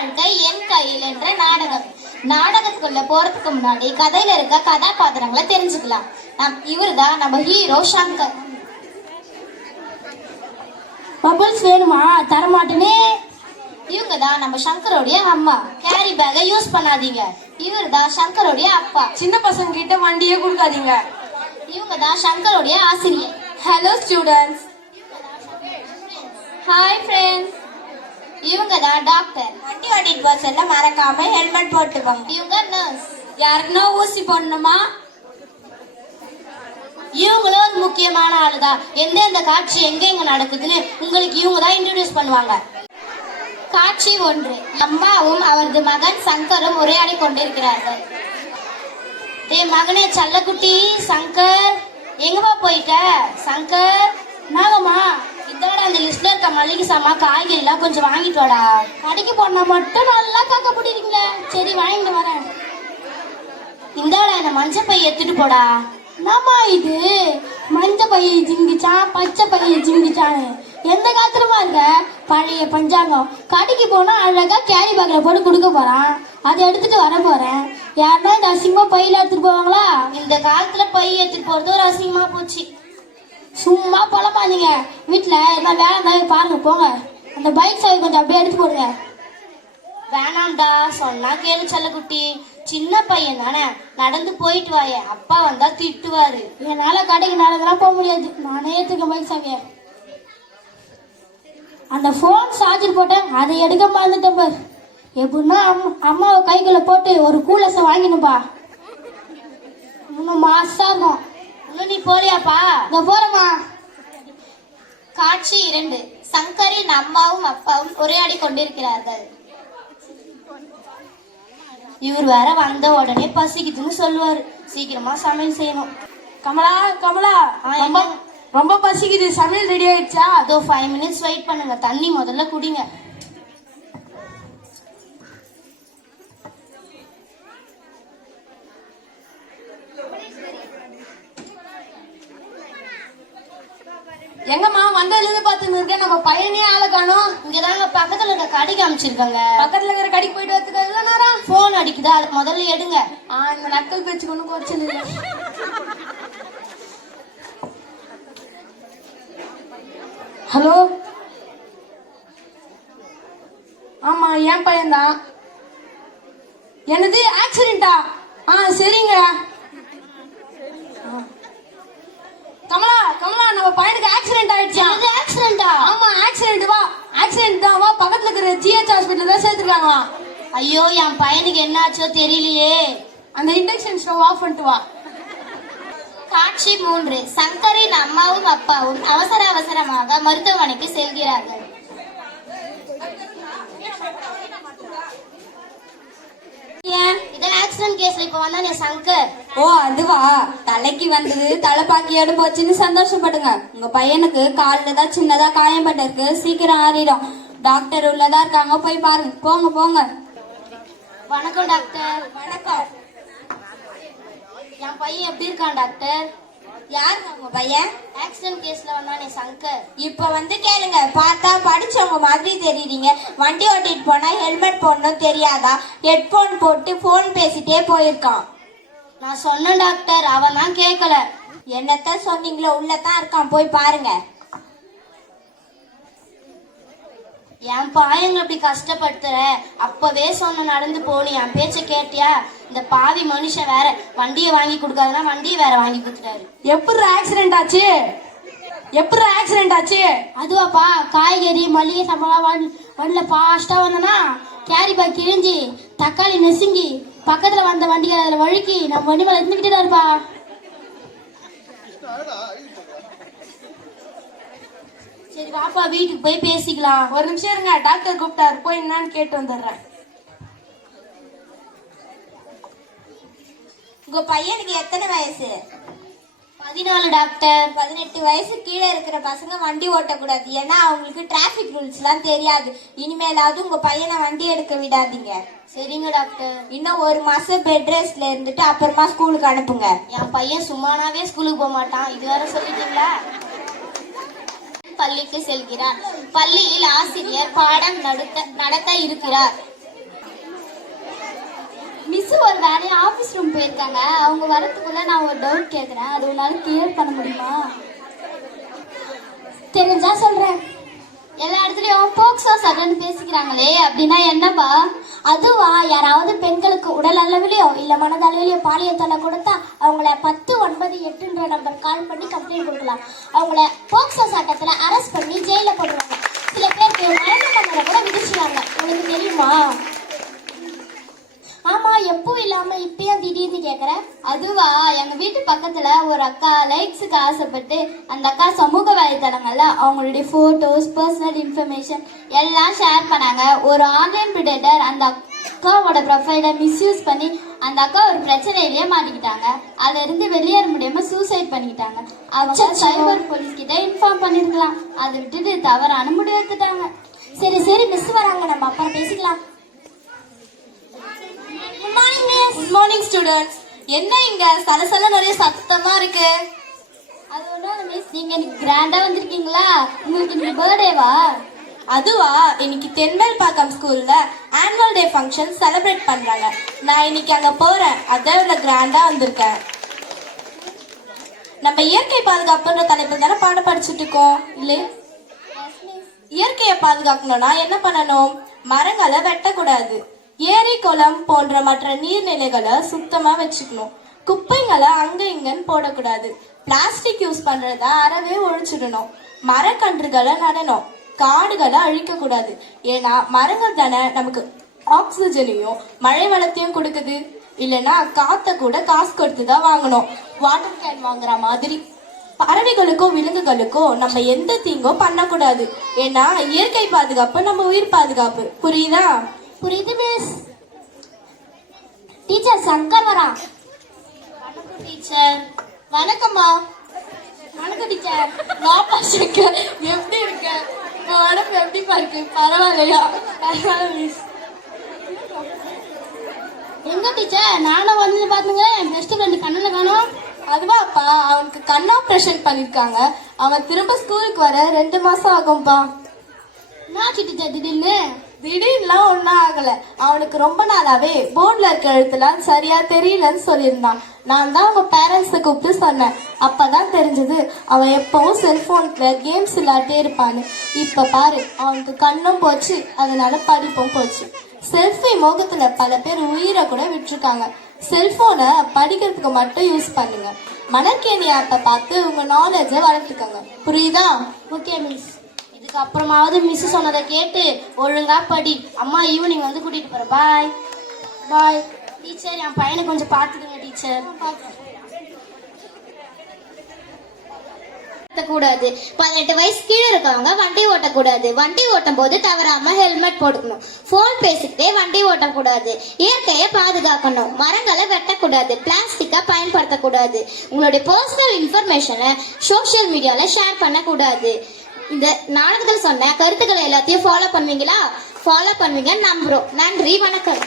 வாழ்க்கை என் கையில் என்ற நாடகம். நாடகத்துக்குள்ள போறதுக்கு முன்னாடி கதையில இருக்க கதாபாத்திரங்களை தெரிஞ்சுக்கலாம். நம் இவர்தான் நம்ம ஹீரோ சங்கர். பபுள்ஸ் வேணுமா? தரமாட்டேனே. இவங்க தான் நம்ம சங்கரோடைய அம்மா. கேரி பேக்கை யூஸ் பண்ணாதீங்க. இவர் தான் சங்கரோடைய அப்பா. சின்ன பசங்க கிட்ட வண்டியே கொடுக்காதீங்க. இவங்க தான் சங்கரோடைய ஆசிரியர். ஹலோ ஸ்டூடெண்ட்ஸ் ஹாய் ஃப்ரெண்ட்ஸ் இவங்க தான் டாக்டர் வண்டி ஓட்டிட்டு போக சொல்ல மறக்காம ஹெல்மெட் போட்டுக்கோங்க. இவங்க நர்ஸ் யாருக்குன்னா ஊசி போடணுமா? இவங்களும் ஒரு முக்கியமான ஆளுதான். எந்தெந்த காட்சி எங்க எங்க நடக்குதுன்னு உங்களுக்கு இவங்க தான் இன்ட்ரடியூஸ் பண்ணுவாங்க. காட்சி ஒன்று. அம்மாவும் அவரது மகன் சங்கரும் உரையாடி கொண்டிருக்கிறார்கள். டேய் மகனே சல்லக்குட்டி சங்கர். எங்கப்பா போயிட்ட? சங்கர் நாகம்மா. இதோட அந்த லிஸ்ட்ல இருக்க மளிகை சாமா காய்கறி எல்லாம் கொஞ்சம் வாங்கிட்டு வாடா. கடைக்கு போனா மட்டும் நல்லா காக்க பிடிக்கிறீங்களே சரி வாங்கிட்டு வரேன். இந்தாடா இந்த மஞ்சள் பைய எடுத்துட்டு போடா. என்னம்மா இது? மஞ்ச பைய ஜிங்கிச்சான் பச்சை பைய ஜிங்கிச்சான் எந்த காத்திரமா இருக்க? பழைய பஞ்சாங்கம். கடைக்கு போனா அழகா கேரி பேக்ல போட்டு கொடுக்க போறான். அதை எடுத்துட்டு வர போறேன். யாருன்னா இந்த அசிங்கமா பையில எடுத்துட்டு போவாங்களா? இந்த காலத்துல பை எடுத்துட்டு போறது ஒரு அசிங்கமா போச்சு. சும்மா புலம்பாதீங்க வீட்டுல என்ன வேலை இருந்தாலும் பாருங்க போங்க. அந்த பைக் சாவி கொஞ்சம் அப்படியே எடுத்து போடுங்க. வேணாம்டா சொன்னா கேளு செல்லக்குட்டி. சின்ன பையன் தானே. நடந்து போயிட்டு வாயே. அப்பா வந்தா திட்டுவாரு. என்னால கடைக்கு நடந்தெல்லாம் போக முடியாது. நானே எடுத்துக்க பைக் சாவிய அந்த ஃபோன் சார்ஜர் போட்டேன் அதை எடுக்க மறந்துட்டேன் பார். எப்படின்னா அம்மா அம்மாவை கைக்குள்ள போட்டு ஒரு கூலஸை வாங்கினுப்பா இன்னும் மாசா இருக்கும். நீ போலியாப்பா இந்த போறேம்மா. காட்சி இரண்டு. சங்கரின் அம்மாவும் அப்பாவும் உரையாடி கொண்டிருக்கிறார்கள். இவர் வேற வந்த உடனே பசிக்குதுன்னு சொல்லுவாரு. சீக்கிரமா சமையல் செய்யணும். கமலா கமலா ரொம்ப? ரொம்ப பசிக்குது. சமையல் ரெடி ஆயிடுச்சா? அதோ ஃபைவ் மினிட்ஸ் வெயிட் பண்ணுங்க. தண்ணி முதல்ல குடிங்க. எங்கம்மா வந்ததுல இருந்து பாத்துன்னு இருக்கேன். நம்ம பையனே ஆளை காணோம். இங்கதாங்க பக்கத்துல இருக்க கடைக்கு அமைச்சிருக்காங்க. பக்கத்துல இருக்கிற கடைக்கு போயிட்டு வரதுக்கு எவ்வளவு நேரம்? போன் அடிக்குதா? அது முதல்ல எடுங்க. ஆ இந்த நக்கல் பேச்சு ஒன்றும் குறைச்சல் இல்லை. ஹலோ? ஆமா என் பையன்தான். என்னது ஆக்சிடென்ட்டா ஆ சரிங்க ஆ. கமலா நம்ம பையனுக்கு ஆக்சிடென்ட் ஆயிடுச்சா? ஆக்சிடென்டா ஆமா ஆக்சிடென்ட் வா. ஆக்சிடென்ட் தான் வா. பக்கத்துல இருக்கிற ஜிஹெச் ஹாஸ்பிட்டல் தான் சேர்த்துருக்காங்களாம். ஐயோ என் பையனுக்கு என்னாச்சோ தெரியலையே. அந்த இண்டக்ஷன் ஸ்டவ் ஆஃப் பண்ணிட்டு வா. காட்சி மூன்று. சங்கரின் அம்மாவும் அப்பாவும் அவசர அவசரமாக மருத்துவமனைக்கு செல்கிறார்கள் இது ஆக்சிடென்ட் கேஸ்ல இப்ப வந்தானே சங்கர். ஓ அதுவா? தலைக்கு வந்தது தலைப்பாக்கியோட போச்சுன்னு சந்தோஷப்படுங்க. உங்க பையனுக்கு காலில் தான் சின்னதா காயம் பட்டிருக்கு சீக்கிரம் ஆறிடும். டாக்டர் உள்ளதா இருக்காங்க போய் பாருங்க. போங்க போங்க. வணக்கம் டாக்டர். வணக்கம் என் பையன் எப்படி இருக்கான் டாக்டர்? யாருங்க உங்க பையன்? ஆக்சிடென்ட் கேஸ்ல வந்தானே சங்கர். இப்ப வந்து கேளுங்க. பார்த்தா படிச்சவங்க மாதிரி தெரியுறீங்க. வண்டி ஓட்டிட்டு போனா ஹெல்மெட் போடணும் தெரியாதா? ஹெட்போன் போட்டு போன் பேசிட்டே போயிருக்கான். நான் சொன்னேன் டாக்டர். அவன் தான் கேட்கல என்னத்த சொன்னீங்களோ? உள்ளதான் இருக்கான். போய் பாருங்க. என் பாயங்க இப்படி கஷ்டப்படுத்துற? அப்பவே சொன்ன நடந்து போனி என் பேச்ச கேட்டியா? இந்த பாவி மனுஷன் வேற வண்டியை வாங்கி கொடுக்காதனா வண்டியை வேற வாங்கி கொடுத்துட்டாரு. எப்படி ஆக்சிடென்ட் ஆச்சு? எப்படி ஆக்சிடென்ட் ஆச்சு? அதுவாப்பா காய்கறி மளிகை சாமான் வண்டி வண்டியில் ஃபாஸ்டா வந்தனா கேரி பேக் கிழிஞ்சி தக்காளி நெசுங்கி பக்கத்துல வந்த வண்டி அதில் வழுக்கி நம்ம வண்டி மேலே இருந்துக்கிட்டே இருப்பா. சரி வாப்பா வீட்டுக்கு போய் பேசிக்கலாம். ஒரு நிமிஷம் இருங்க டாக்டர் கூப்பிட்டாரு. போய் என்னன்னு கேட்டு வந்துடுறேன். உங்க பையனுக்கு எத்தனை வயசு? பதினாலு டாக்டர் பதினெட்டு வயசு கீழே இருக்கிற பசங்க வண்டி ஓட்டக்கூடாது. ஏன்னா அவங்களுக்கு டிராஃபிக் ரூல்ஸ்லாம் தெரியாது. இனிமேலாவது உங்க பையனை வண்டி எடுக்க விடாதீங்க. சரிங்க டாக்டர் இன்னும் ஒரு மாசம் பெட் ரெஸ்ட்ல இருந்துட்டு அப்புறமா ஸ்கூலுக்கு அனுப்புங்க. என் பையன் சும்மானாவே ஸ்கூலுக்கு போக மாட்டான் இது சொல்லிட்டீங்களா? பள்ளிக்கு செல்கிறார். பள்ளியில் ஆசிரியர் பாடம் நடத்த நடத்த இருக்கிறார். மிஸ் ஒரு வேலையை ஆஃபீஸ் ரூம் போயிருக்காங்க. அவங்க வரத்துக்குள்ள நான் ஒரு டவுட் கேட்குறேன். அது உன்னால கிளியர் பண்ண முடியுமா? தெரிஞ்சா சொல்றேன். எல்லா இடத்துலயும் போக்சோ சட்டன்னு பேசிக்கிறாங்களே? அப்படின்னா என்னப்பா? அதுவா? யாராவது பெண்களுக்கு உடல் அளவிலையோ இல்ல மனதளவிலையோ பாலியல் தொல்லை கொடுத்தா அவங்கள பத்து ஒன்பது எட்டுன்ற நம்பர் கால் பண்ணி கம்ப்ளைண்ட் கொடுக்கலாம். அவங்கள போக்சோ சட்ட பக்கத்துல ஒரு அக்கா லைக்ஸுக்கு ஆசைப்பட்டு அந்த அக்கா சமூக வலைத்தளங்கள்ல அவங்களுடைய போட்டோஸ் பர்சனல் இன்ஃபர்மேஷன் எல்லாம் ஷேர் பண்ணாங்க. ஒரு ஆன்லைன் பிரிடேட்டர் அந்த அக்காவோட ப்ரொஃபைலை மிஸ்யூஸ் பண்ணி அந்த அக்கா ஒரு பிரச்சனையிலேயே மாட்டிக்கிட்டாங்க. அதுல இருந்து வெளியேற முடியாம சூசைட் பண்ணிக்கிட்டாங்க. அவங்க. சைபர் போலீஸ் கிட்ட இன்ஃபார்ம் பண்ணிருக்கலாம். அதை விட்டுட்டு தவறான முடிவு எடுத்துட்டாங்க. சரி சரி மிஸ் வராங்க. நம்ம அப்புறம் பேசிக்கலாம். Good morning miss good morning students என்ன இங்க? சலசல நிறைய சத்தமா இருக்கு. அது ஒன்றும் மிஸ் நீங்க இன்னைக்கு கிராண்டா வந்திருக்கீங்களா? உங்களுக்கு இன்னைக்கு பர்த்டேவா அதுவா? இன்னைக்கு தென்மேல்பாக்கம் ஸ்கூல்ல ஆனுவல் டே ஃபங்க்ஷன் செலிப்ரேட் பண்றாங்க. நான் இன்னைக்கு அங்க போறேன். அதான் இவ்வளவு கிராண்டா வந்திருக்கேன். நம்ம இயற்கை பாதுகாப்புன்ற தலைப்பில் தானே பாடம் படிச்சுட்டு இருக்கோம் இல்லை இயற்கையை பாதுகாக்கணும்னா என்ன பண்ணணும்? மரங்களை வெட்டக்கூடாது. ஏரி குளம் போன்ற மற்ற நீர்நிலைகளை சுத்தமா வச்சுக்கணும். குப்பைங்களை அங்க இங்கன்னு போடக்கூடாது. பிளாஸ்டிக் யூஸ் பண்றத அறவே ஒழிச்சிடணும். மரக்கன்றுகளை நடணும். காடுகளை அழிக்க கூடாது ஏன்னா மரங்கள் தானே நமக்கு ஆக்சிஜனையும் மழை வளத்தையும் கொடுக்குது. இல்லைன்னா காத்த கூட காசு கொடுத்து தான் வாங்கணும். வாட்டர் கேன் வாங்குற மாதிரி. பறவைகளுக்கும் விலங்குகளுக்கும் நம்ம எந்த தீங்கும் பண்ணக்கூடாது. ஏன்னா இயற்கை பாதுகாப்பு நம்ம உயிர் பாதுகாப்பு. புரியுதா? புரியுது மிஸ் டீச்சர் சங்கர் வரா. டீச்சர் வணக்கம்மா. வணக்கம் டீச்சர் வாப்பா சங்கர் எப்படி இருக்க? உங்க உடம்பு எப்படி இருக்கு? பரவாயில்லையா? பரவாயில்ல மிஸ் எங்க டீச்சர் நானும் வந்து பாத்துங்க என் பெஸ்ட் ஃப்ரெண்ட் கண்ணனை காணோம். அதுவாப்பா அவனுக்கு கண் ஆப்ரேஷன் பண்ணிருக்காங்க. அவன் திரும்ப ஸ்கூலுக்கு வர ரெண்டு மாசம் ஆகும்பா. என்னாச்சு டீச்சர் திடீர்னு? திடீர்னுலாம் பார்க்கல. அவனுக்கு ரொம்ப நாளாவே போர்டில் இருக்க எழுத்துலாம் சரியா தெரியலன்னு சொல்லியிருந்தான். நான் தான் அவங்க பேரண்ட்ஸை கூப்பிட்டு சொன்னேன். அப்பதான் தெரிஞ்சது அவன் எப்பவும் செல்போன்ல கேம்ஸ் விளையாட்டே இருப்பான்னு. இப்ப பாரு அவனுக்கு கண்ணும் போச்சு அதனால படிப்பும் போச்சு. செல்ஃபி மோகத்துல பல பேர் உயிரை கூட விட்டுருக்காங்க. செல்போனை படிக்கிறதுக்கு மட்டும் யூஸ் பண்ணுங்க. மணற்கேணி ஆப்பை பார்த்து உங்க நாலேஜை வளர்த்துக்கோங்க. புரியுதா? ஓகே மிஸ் அப்புறமாவது மிஸ் சொன்னதை கேட்டு ஒழுங்கா படி. அம்மா ஈவினிங் வந்து கூட்டிட்டு போறேன் பாய் பாய் டீச்சர் என் பையனை கொஞ்சம் பாத்துக்கங்க டீச்சர் கூடாது பதினெட்டு வயசு கீழே இருக்கவங்க வண்டி ஓட்டக்கூடாது. வண்டி ஓட்டும் போது தவறாம ஹெல்மெட் போட்டுக்கணும். போன் பேசிக்கிட்டே வண்டி ஓட்டக்கூடாது. இயற்கையை பாதுகாக்கணும். மரங்களை வெட்டக்கூடாது. பிளாஸ்டிக்கை பயன்படுத்தக்கூடாது. உங்களுடைய பர்சனல் இன்ஃபர்மேஷனை சோஷியல் மீடியாவில் ஷேர் பண்ணக்கூடாது. இந்த நாடகத்தில் சொன்ன கருத்துக்களை எல்லாத்தையும் ஃபாலோ பண்ணுவீங்களா? ஃபாலோ பண்ணுவீங்கன்னு நம்புகிறோம் நன்றி வணக்கம்.